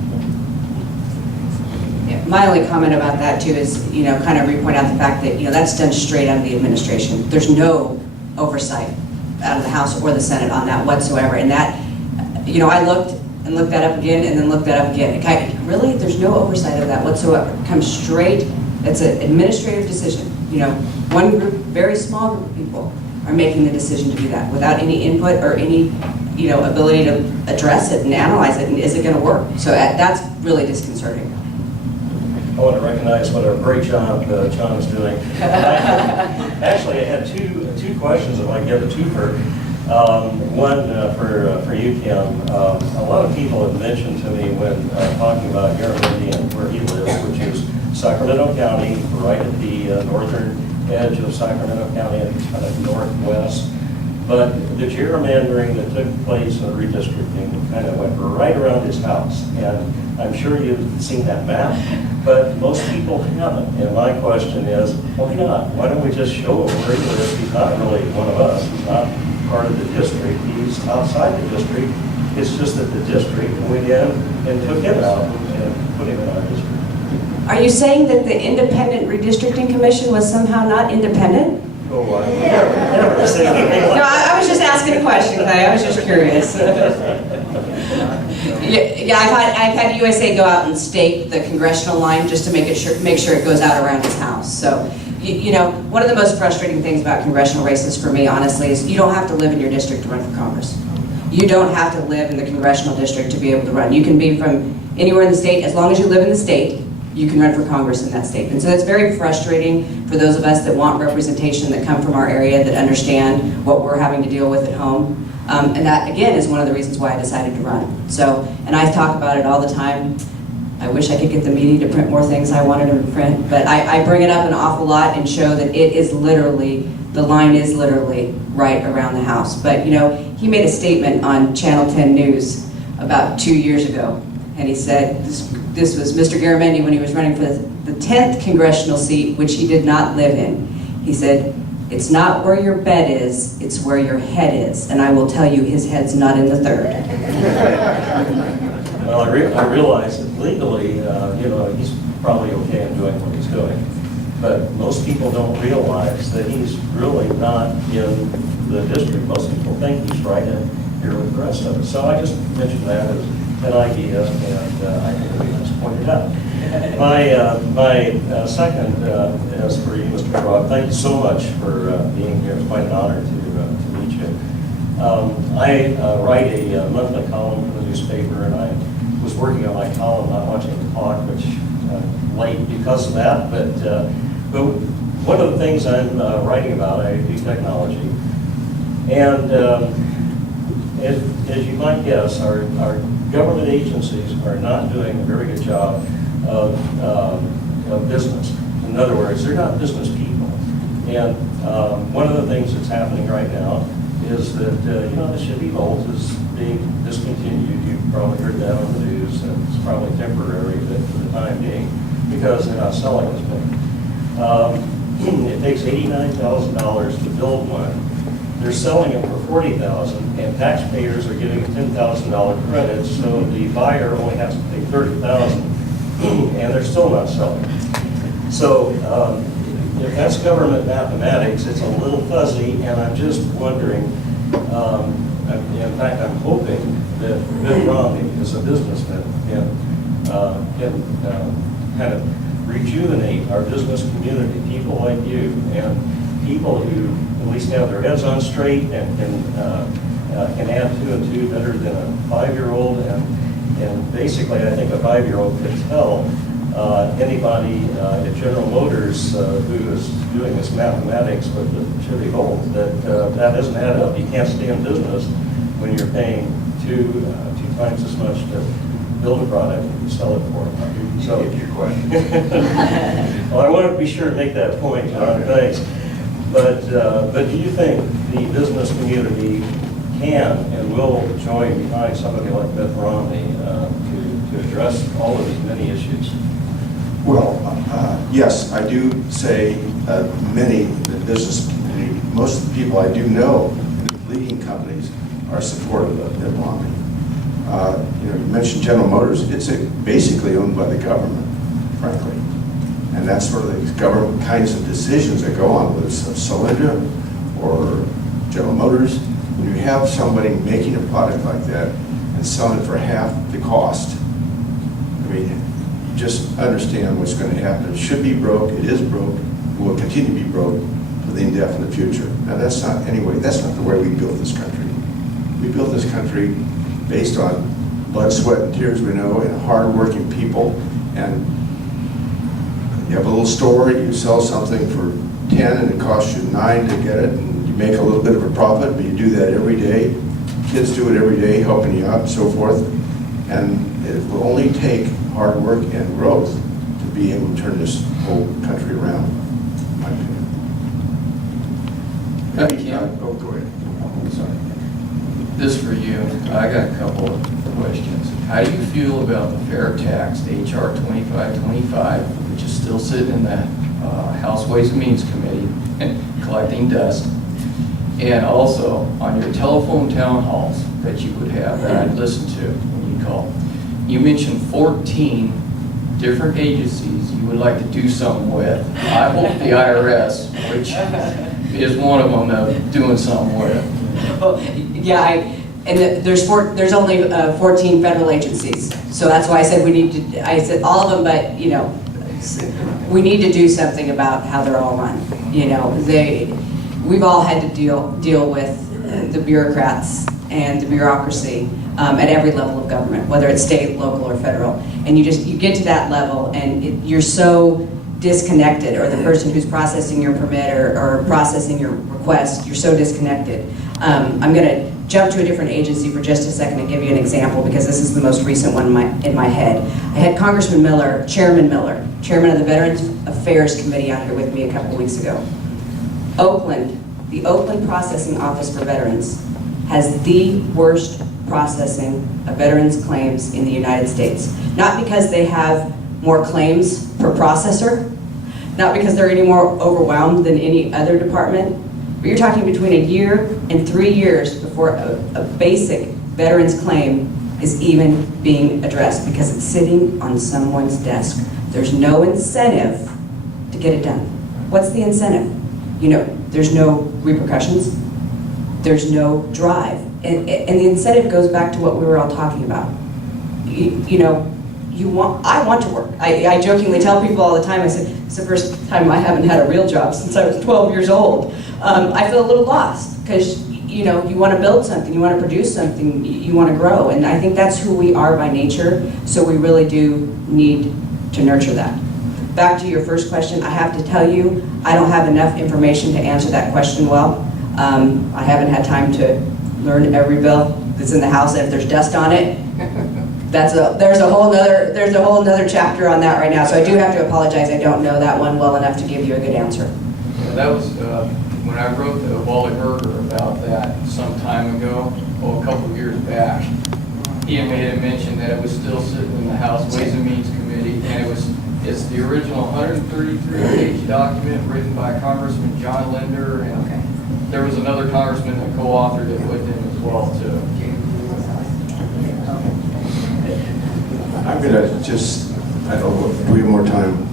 Yeah, my only comment about that too is, you know, kind of re-point out the fact that, you know, that's done straight out of the administration. There's no oversight out of the House or the Senate on that whatsoever. And that, you know, I looked and looked that up again and then looked that up again. Really, there's no oversight of that whatsoever. It comes straight, it's an administrative decision. You know, one group, very small group of people are making the decision to do that without any input or any, you know, ability to address it and analyze it, and is it going to work? So that's really disconcerting. I want to recognize what a great job John is doing. Actually, I had two questions, if I can get a twofer. One for you, Kim. A lot of people have mentioned to me when talking about Garamendi and where he lives, which is Sacramento County, right at the northern edge of Sacramento County, kind of northwest. But the gerrymandering that took place in the redistricting kind of went right around his house. And I'm sure you've seen that map, but most people haven't. And my question is, why not? Why don't we just show him where he lives? He's not really one of us. He's not part of the district. He's outside the district. It's just that the district went in and took him out and put him in our district. Are you saying that the Independent Redistricting Commission was somehow not independent? Oh, I would never say anything like No, that. I was just asking a question, Clay. I was just curious. Yeah, I've had USA go out and stake the congressional line just to make sure it goes out around his house. So, you know, one of the most frustrating things about congressional races for me, honestly, is you don't have to live in your district to run for Congress. You don't have to live in the congressional district to be able to run. You can be from anywhere in the state. As long as you live in the state, you can run for Congress in that state. And so it's very frustrating for those of us that want representation, that come from our area, that understand what we're having to deal with at home. And that, again, is one of the reasons why I decided to run. So, and I talk about it all the time. I wish I could get the media to print more things I wanted to print, but I bring it up an awful lot and show that it is literally, the line is literally right around the house. But, you know, he made a statement on Channel 10 News about 2 years ago, and he said, this was Mr. Garamendi when he was running for the 10th congressional seat, which he did not live in. He said, "It's not where your bed is, it's where your head is." And I will tell you, his head's not in the 3rd. Well, I realize that legally, you know, he's probably okay in doing what he's doing. But most people don't realize that he's really not in the district. Most people think he's right in here with the rest of us. So I just mentioned that as an idea, and I think we just pointed out. My second is for you, Mr. Schwab. Thank you so much for being here. It's quite an honor to meet you. I write a monthly column for the newspaper, and I was working on my column, not watching the clock, which late because of that. But one of the things I'm writing about, I do technology, and as you might guess, our government agencies are not doing a very good job of business. In other words, they're not business people. And one of the things that's happening right now is that, you know, the Chevy Volt is being discontinued. You've probably heard that on the news, and it's probably temporary for the time being because they're not selling as many. It takes $89,000 to build one. They're selling it for $40,000, and taxpayers are giving a $10,000 credit, so the buyer only has to pay $30,000, and they're still not selling. So if that's government mathematics, it's a little fuzzy, and I'm just wondering, in fact, I'm hoping that Vann as a businessman can kind of rejuvenate our business community, people like you, and people who at least have their heads on straight and can add 2 and 2 better than a 5-year-old. And basically, I think a 5-year-old could tell anybody at General Motors who is doing this mathematics with the Chevy Volt that that doesn't add up. You can't stay in business when you're paying two times as much to build a product and sell it for. So, Your question. well, I wanted to be sure to make that point, John. Thanks. But do you think the business community can and will join behind somebody like Vann to address all of these many issues? Well, yes, I do say many in the business community, most of the people I do know in the leading companies are supportive of Vann. You know, you mentioned General Motors. It's basically owned by the government, frankly. And that's sort of the government kinds of decisions that go on, whether it's Solyndra or General Motors. When you have somebody making a product like that and selling it for half the cost, I mean, you just understand what's going to happen. It should be broke, it is broke, it will continue to be broke for the indefinite future. Now that's not, anyway, that's not the way we built this country. We built this country based on blood, sweat, and tears, we know, and hard-working people. And you have a little store, you sell something for 10 and it costs you 9 to get it, and you make a little bit of a profit, but you do that every day. Kids do it every day, helping you out and so forth. And it will only take hard work and growth to be able to turn this whole country around, in my opinion. Oh, go ahead. Sorry. This for you. I got a couple of questions. How do you feel about the fair tax, HR 2525, which is still sitting in the House Ways and Means Committee and collecting dust? And also, on your telephone town halls that you would have, that I'd listen to when you call, you mentioned 14 different agencies you would like to do something with. I hope the IRS, which is one of them, doing something with. Well, yeah, there's only 14 federal agencies, so that's why I said I said all of them, but, you know, we need to do something about how they're all run. You know, we've all had to deal with the bureaucrats and the bureaucracy at every level of government, whether it's state, local, or federal. And you get to that level, and you're so disconnected, or the person who's processing your permit or processing your request, you're so disconnected. I'm going to jump to a different agency for just a second and give you an example, because this is the most recent one in my head. I had Congressman Miller, Chairman of the Veterans Affairs Committee out here with me a couple weeks ago. The Oakland Processing Office for Veterans has the worst processing of veterans claims in the United States. Not because they have more claims per processor, not because they're any more overwhelmed than any other department, but you're talking between a year and 3 years before a basic veteran's claim is even being addressed, because it's sitting on someone's desk. There's no incentive to get it done. What's the incentive? You know, there's no repercussions, there's no drive. And the incentive goes back to what we were all talking about. I want to work. I jokingly tell people all the time, I said, it's the first time I haven't had a real job since I was 12 years old. I feel a little lost, because you want to build something, you want to produce something, you want to grow. And I think that's who we are by nature, so we really do need to nurture that. Back to your first question, I have to tell you, I don't have enough information to answer that question well. I haven't had time to learn every bill that's in the House, and if there's dust on it, there's a whole nother chapter on that right now. So I do have to apologize, I don't know that one well enough to give you a good answer. Yeah, that was when I wrote the Wally Berger about that some time ago, a couple of years back. He had made a mention that it was still sitting in the House Ways and Means Committee, and it's the original 133-page document written by Congressman John Linder, and there was another congressman that co-authored it with him as well too. I'm going to just, I don't know, do we have more time?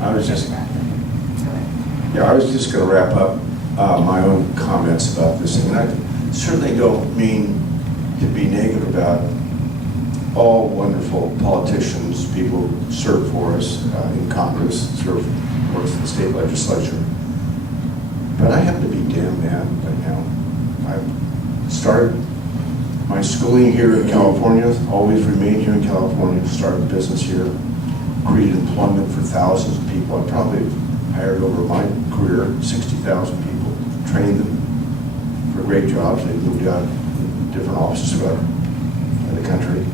I was just going to wrap up my own comments about this thing. And I certainly don't mean to be negative about all wonderful politicians, people who serve for us in Congress, serve for us in the state legislature. But I happen to be damn mad right now. I've started my schooling here in California, always remained here in California, started a business here, created employment for thousands of people. I probably hired over my career 60,000 people, trained them for great jobs. They moved out in different offices throughout the country.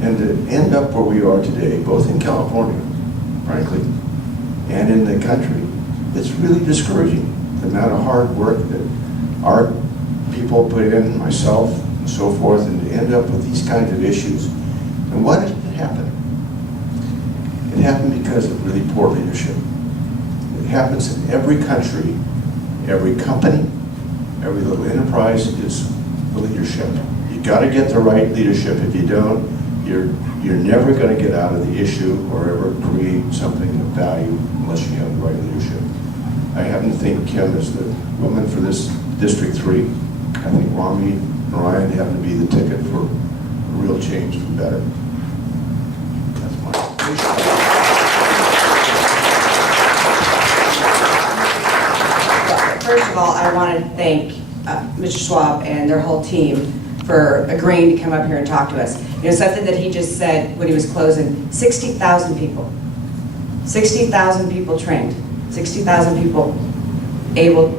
And to end up where we are today, both in California, frankly, and in the country, it's really discouraging. The amount of hard work that our people put in, myself, and so forth, and to end up with these kinds of issues. And why did it happen? It happened because of really poor leadership. It happens in every country, every company, every little enterprise is the leadership. You got to get the right leadership. If you don't, you're never going to get out of the issue or ever create something of value unless you have the right leadership. I happen to think Kim is the woman for this District 3. I think Romney and Ryan happen to be the ticket for real change for the better. That's my First of all, I want to thank Mr. Schwab and their whole team for agreeing to come up here and talk to us. You know, something that he just said when he was closing, 60,000 people. 60,000 people trained. 60,000 people able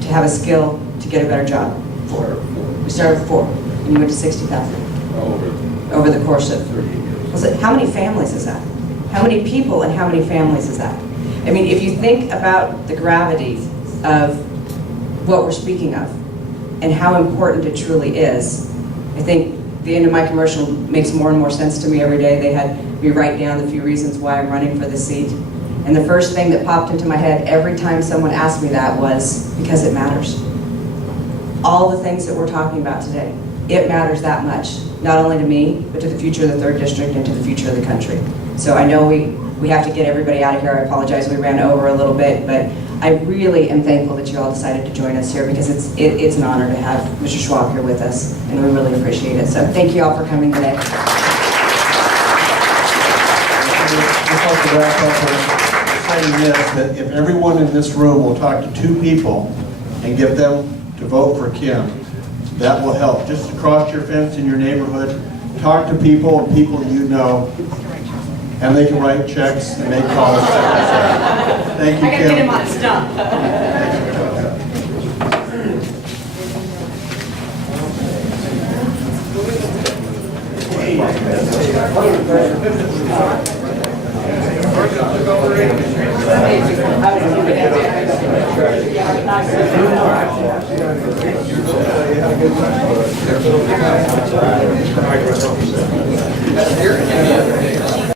to have a skill to get a better job? 4. We started with 4, and you went to 60,000 over the course of 38 years. Listen, how many families is that? How many people and how many families is that? I mean, if you think about the gravity of what we're speaking of and how important it truly is, I think the end of my commercial makes more and more sense to me every day. They had me write down the few reasons why I'm running for the seat. And the first thing that popped into my head every time someone asked me that was, because it matters. All the things that we're talking about today, it matters that much, not only to me, but to the future of the 3rd District and to the future of the country. So I know we have to get everybody out of here. I apologize, we ran over a little bit, but I really am thankful that you all decided to join us here because it's an honor to have Mr. Schwab here with us, and we really appreciate it. So thank you all for coming today. Just like to wrap up with saying this, that if everyone in this room will talk to 2 people and get them to vote for Kim, that will help. Just across your fence in your neighborhood, talk to people and people you know, and they can write checks and make calls. Thank you, I gotta get him Kim. on stump. Here,